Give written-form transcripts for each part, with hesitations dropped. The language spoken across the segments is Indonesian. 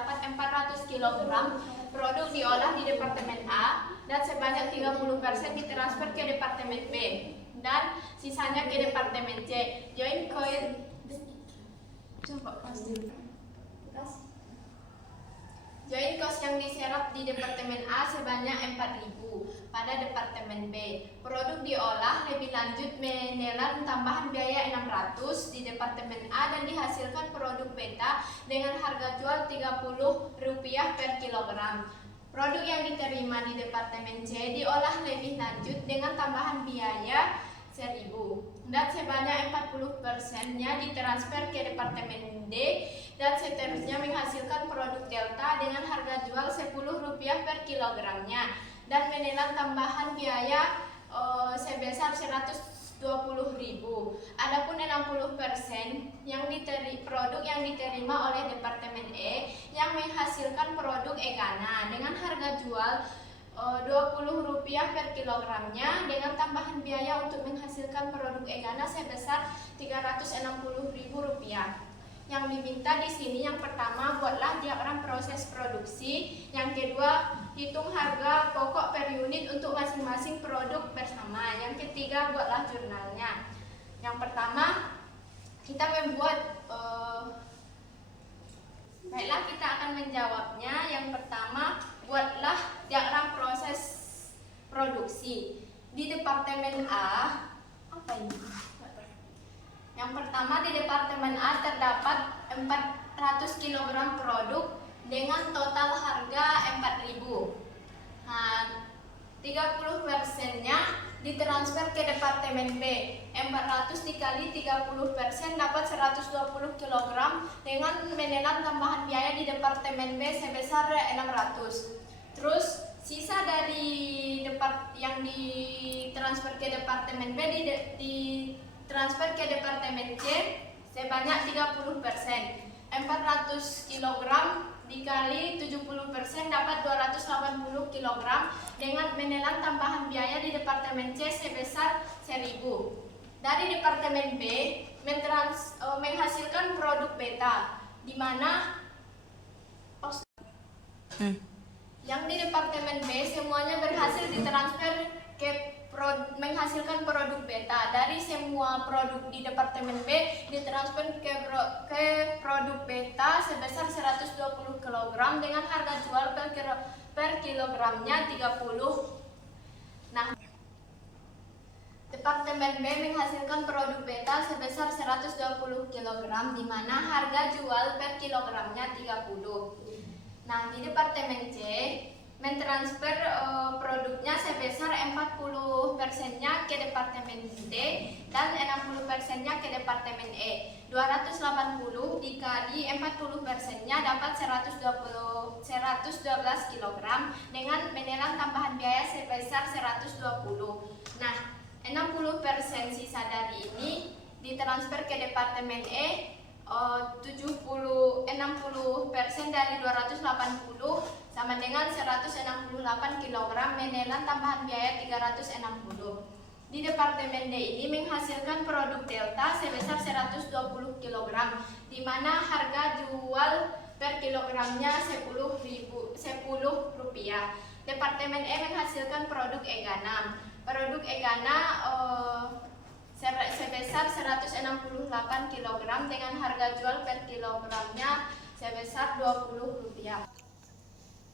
terdapat 400 kg produk diolah di Departemen A dan sebanyak 30% ditransfer ke Departemen B dan sisanya ke Departemen C. Joint cost yang diserap di Departemen A sebanyak 4.000 pada Departemen B. Produk diolah lebih lanjut menelan tambahan biaya 600 di Departemen A dan dihasilkan produk beta dengan harga jual Rp30 per kilogram. Produk yang diterima di Departemen C diolah lebih lanjut dengan tambahan biaya 1.000 dan sebanyak 40%-nya ditransfer ke Departemen D dan seterusnya menghasilkan produk delta dengan harga jual Rp10 per kilogramnya dan menelan tambahan biaya sebesar Rp120.000. Adapun 60% produk yang diterima oleh Departemen E yang menghasilkan produk egana dengan harga jual Rp20 per kilogramnya dengan tambahan biaya untuk menghasilkan produk egana sebesar Rp360.000. Yang diminta di sini yang pertama, buatlah diagram proses produksi. Yang kedua, hitung harga pokok per unit untuk masing-masing produk bersama. Yang ketiga, buatlah jurnalnya. Yang pertama, kita membuat baiklah, kita akan menjawabnya. Yang pertama, buatlah diagram proses produksi. Di Departemen A, apa ini? Yang pertama, di Departemen A terdapat 400 kg produk dengan total harga 4.000. Nah, 30%-nya ditransfer ke Departemen B. 400 dikali 30% dapat 120 kg dengan menelan tambahan biaya di Departemen B sebesar 600. Terus sisa dari yang ditransfer ke Departemen B ditransfer ke Departemen C sebanyak 30%. 400 kg dikali 70% dapat 280 kg dengan menelan tambahan biaya di Departemen C sebesar 1.000. Dari Departemen B menghasilkan produk beta, di mana yang di Departemen B semuanya berhasil ditransfer ke menghasilkan produk beta. Dari semua produk di Departemen B ditransfer ke produk beta sebesar 120 kg dengan harga jual per kilogramnya 30. Nah, Departemen B menghasilkan produk beta sebesar 120 kg di mana harga jual per kilogramnya 30. Nah, di Departemen C mentransfer produknya sebesar 40%-nya ke Departemen D dan 60%-nya ke Departemen E. 280 dikali 40%-nya dapat 112 kg dengan menelan tambahan biaya sebesar 120. Nah, 60% sisa dari ini ditransfer ke Departemen E. 60% dari 280 sama dengan 168 kg menelan tambahan biaya 360. Di Departemen D ini menghasilkan produk delta sebesar 120 kg di mana harga jual per kilogramnya Rp10. Departemen E menghasilkan produk egana. Produk egana sebesar 168 kg dengan harga jual per kilogramnya sebesar Rp20.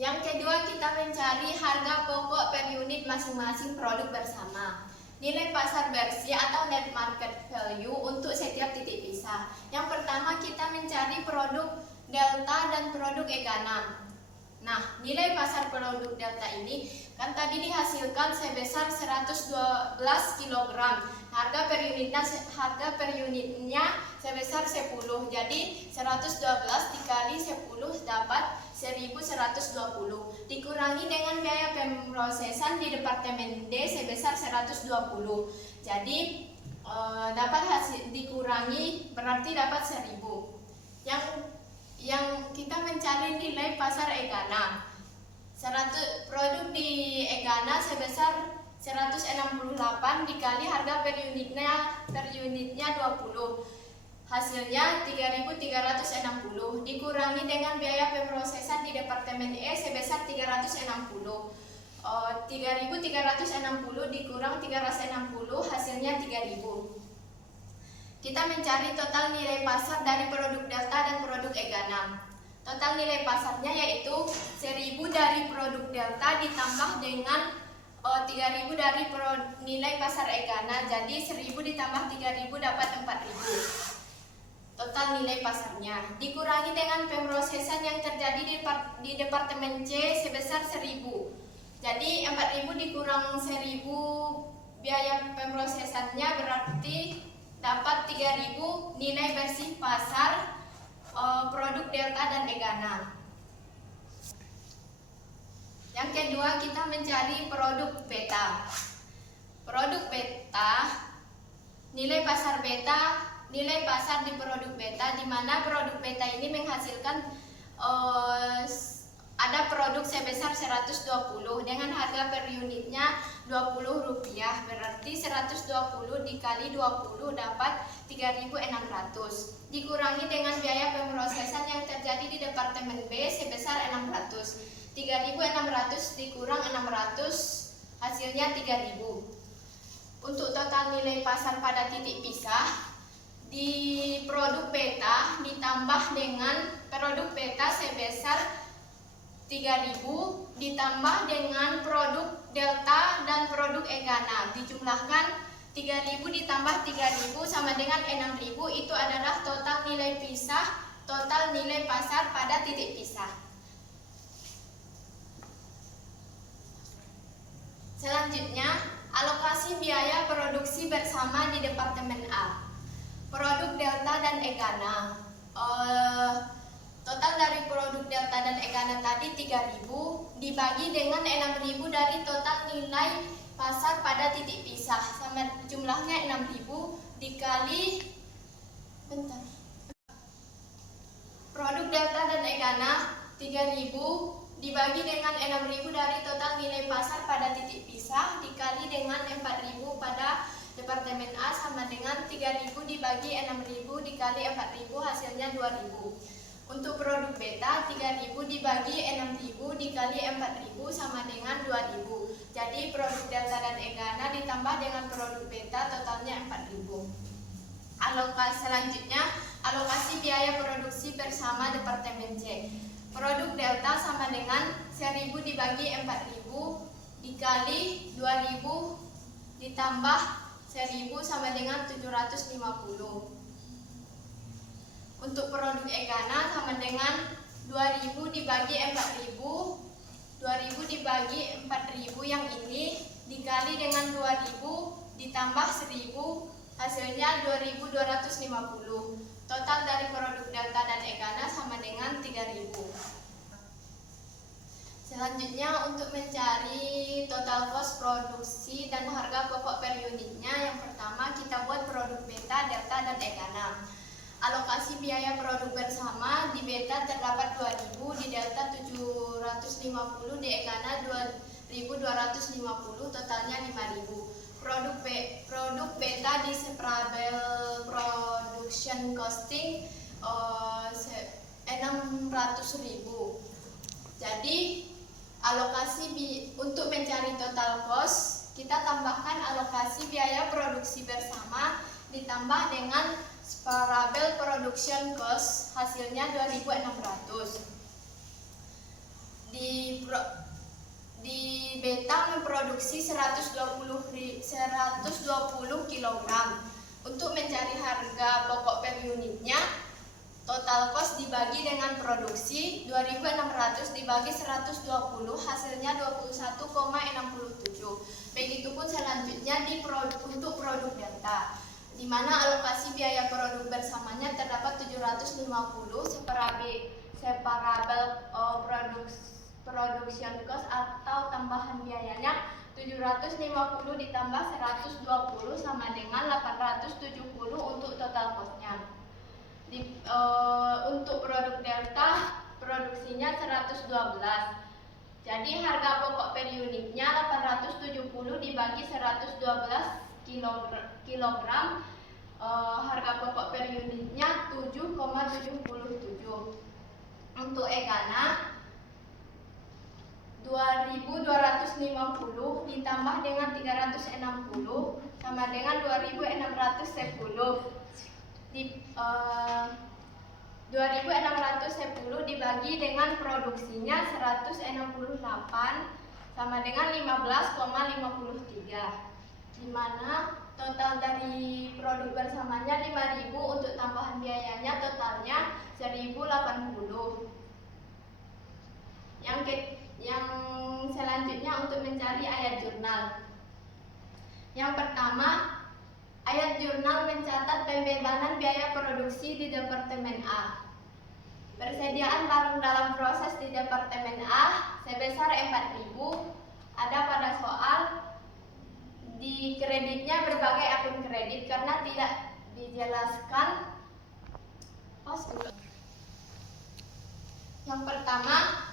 Yang kedua, kita mencari harga pokok per unit masing-masing produk bersama. Nilai pasar bersih atau net market value untuk setiap titik pisah. Yang pertama, kita mencari produk delta dan produk egana. Nah, nilai pasar produk delta ini kan tadi dihasilkan sebesar 112 kg. Harga per unitnya sebesar 10. Jadi 112 dikali 10 dapat 1120. Dikurangi dengan biaya pemrosesan di Departemen D sebesar 120. Jadi dapat hasil dikurangi berarti dapat 1000. Yang kita mencari nilai pasar egana. Produk di egana sebesar 168 dikali harga per unitnya 20. Hasilnya 3.360 dikurangi dengan biaya pemrosesan Departemen E sebesar 360. 3.360 dikurang 360 hasilnya 3.000. Kita mencari total nilai pasar dari produk delta dan produk egana. Total nilai pasarnya yaitu 1.000 dari produk delta ditambah dengan 3.000 dari nilai pasar egana. Jadi 1.000 ditambah 3.000 dapat 4.000. Total nilai pasarnya dikurangi dengan pemrosesan yang terjadi di Departemen C sebesar 1.000. Jadi 4.000 dikurang 1.000 biaya pemrosesannya berarti dapat 3.000 nilai bersih pasar produk delta dan egana. Yang kedua, kita mencari produk beta. Produk beta, nilai pasar beta, nilai pasar di produk beta, di mana produk beta ini menghasilkan ada produk sebesar 120 dengan harga per unitnya Rp20, berarti 120 dikali 20 dapat 3.600, dikurangi dengan biaya pemrosesan yang terjadi di Departemen B sebesar 600. 3.600 dikurang 600 hasilnya 3.000. Untuk total nilai pasar pada titik pisah di produk beta ditambah dengan produk beta sebesar 3.000 ditambah dengan produk delta dan produk egana, dijumlahkan 3.000 ditambah 3.000 sama dengan 6.000. Itu adalah total nilai pisah, total nilai pasar pada titik pisah. Selanjutnya, alokasi biaya produksi bersama di Departemen A. Produk delta dan egana. Total dari produk delta dan egana tadi 3.000 dibagi dengan 6.000 dari total nilai pasar pada titik pisah, sama jumlahnya 6.000 dikali produk delta dan egana 3.000 dibagi dengan 6.000 dari total nilai pasar pada titik pisah dikali dengan 4.000 pada Departemen A sama dengan 3.000 dibagi 6.000 dikali 4.000 hasilnya 2.000. Untuk produk beta 3.000 dibagi 6.000 dikali 4.000 sama dengan 2.000. Jadi produk delta dan egana ditambah dengan produk beta totalnya 4.000. Alokasi selanjutnya, alokasi biaya produksi bersama Departemen C. Produk delta sama dengan 1.000 dibagi 4.000 dikali 2.000 ditambah 1.000 sama dengan 750. Untuk produk egana sama dengan 2.000 dibagi 4.000, 2.000 dibagi 4.000 yang ini dikali dengan 2.000 ditambah 1.000 hasilnya 2.250. Total dari produk delta dan egana sama dengan 3.000. Selanjutnya, untuk mencari total cost produksi dan harga pokok per unitnya, yang pertama kita buat produk beta, delta, dan egana. Alokasi biaya produk bersama di beta terdapat 2.000, di delta 750, di egana 2.250, totalnya 5.000. Produk beta di separabel production costing 600.000. Jadi alokasi untuk mencari total cost, kita tambahkan alokasi biaya produksi bersama ditambah dengan separabel production cost, hasilnya 2.600. Di beta memproduksi 120 kg. Untuk mencari harga pokok per unitnya, total cost dibagi dengan produksi 2.600 dibagi 120 hasilnya 21,67. Begitupun selanjutnya untuk produk delta, di mana alokasi biaya produk bersamanya terdapat 750, separabel production cost atau tambahan biayanya 750 ditambah 120 sama dengan 870 untuk total costnya. Untuk produk delta produksinya 112. Jadi harga pokok per unitnya 870 dibagi 112 kilogram, harga pokok per unitnya 7,77. Untuk egana 2.250 ditambah dengan 360 sama dengan 2.610. 2.610 dibagi dengan produksinya 168 sama dengan 15,53, di mana total dari produk bersamanya 5.000, untuk tambahan biayanya totalnya 1.080. Yang selanjutnya untuk mencari ayat jurnal. Yang pertama, ayat jurnal mencatat pembebanan biaya produksi di Departemen A. Persediaan barang dalam proses di Departemen A sebesar 4.000. Ada pada soal, di kreditnya berbagai akun kredit karena tidak dijelaskan. Yang pertama,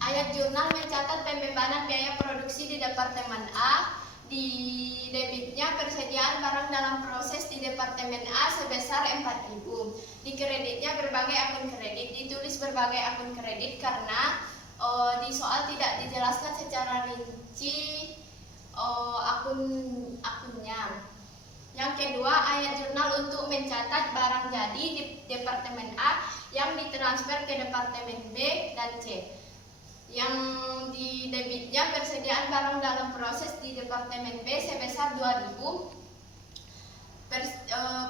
ayat jurnal mencatat pembebanan biaya produksi di Departemen A. Di debitnya persediaan barang dalam proses di Departemen A sebesar 4.000. Di kreditnya berbagai akun kredit. Ditulis berbagai akun kredit karena di soal tidak dijelaskan secara rinci akunnya. Yang kedua, ayat jurnal untuk mencatat barang jadi di Departemen A yang ditransfer ke Departemen B dan C. Yang di debitnya persediaan barang dalam proses di Departemen B sebesar 2.000.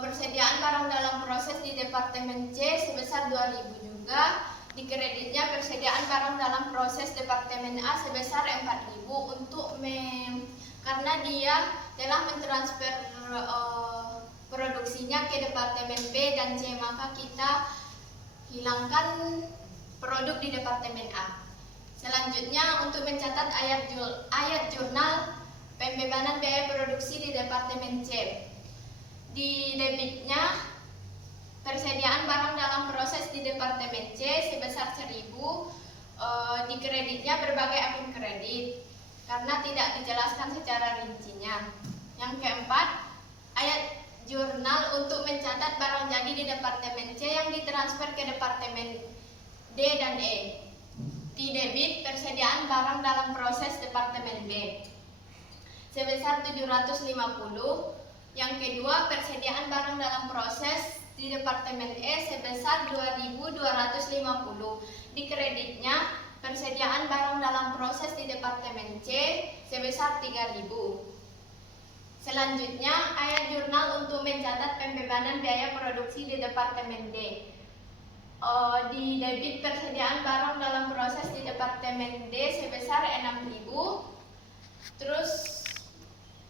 Persediaan barang dalam proses di Departemen C sebesar 2.000 juga. Di kreditnya persediaan barang dalam proses Departemen A sebesar 4.000 karena dia telah mentransfer produksinya ke Departemen B dan C, maka kita hilangkan produk di Departemen A. Selanjutnya untuk mencatat ayat jurnal pembebanan biaya produksi di Departemen C. Di debitnya persediaan barang dalam proses di Departemen C sebesar 1.000. Di kreditnya berbagai akun kredit karena tidak dijelaskan secara rincinya. Yang keempat, ayat jurnal untuk mencatat barang jadi di Departemen C yang ditransfer ke Departemen D dan E. Di debit persediaan barang dalam proses Departemen B sebesar 750. Yang kedua, persediaan barang dalam proses di Departemen E sebesar 2.250. Di kreditnya persediaan barang dalam proses di Departemen C sebesar 3.000. Selanjutnya, ayat jurnal untuk mencatat pembebanan biaya produksi di Departemen D. Di debit persediaan barang dalam proses di Departemen D sebesar 6.000. Terus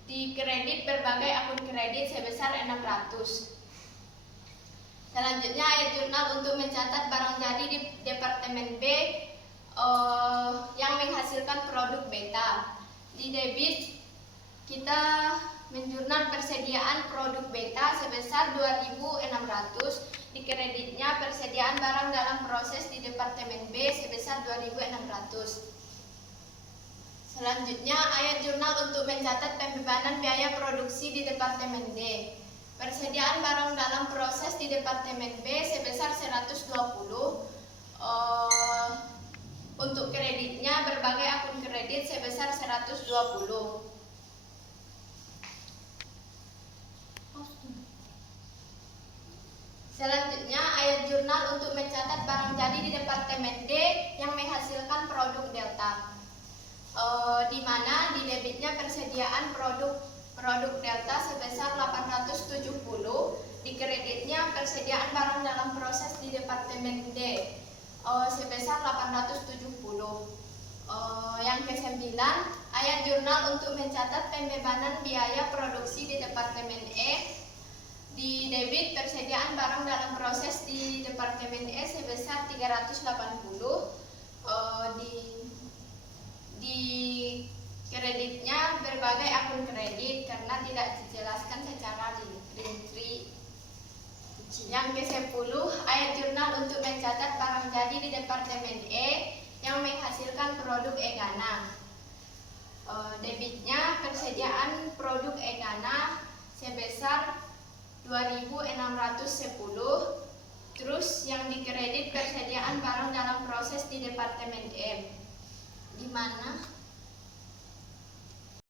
di kredit berbagai akun kredit sebesar 600. Selanjutnya, ayat jurnal untuk mencatat barang jadi di Departemen B yang menghasilkan produk beta. Di debit kita menjurnal persediaan produk beta sebesar 2.600. Di kreditnya persediaan barang dalam proses di Departemen B sebesar 2.600. Selanjutnya, ayat jurnal untuk mencatat pembebanan biaya produksi di Departemen D. Persediaan barang dalam proses di Departemen B sebesar 120. Untuk kreditnya berbagai akun kredit sebesar 120. Selanjutnya, ayat jurnal untuk mencatat barang jadi di Departemen D yang menghasilkan produk delta. Di mana di debitnya persediaan produk delta sebesar 870. Di kreditnya persediaan barang dalam proses di Departemen D sebesar 870. Yang ke-9, ayat jurnal untuk mencatat pembebanan biaya produksi di Departemen E. Di debit persediaan barang dalam proses di Departemen E sebesar 380. Di kreditnya berbagai akun kredit karena tidak dijelaskan secara rinci. Yang ke-10, ayat jurnal untuk mencatat barang jadi di Departemen E yang menghasilkan produk Egana. Debitnya persediaan produk Egana sebesar 2.610. Terus yang dikredit persediaan barang dalam proses di Departemen M. di mana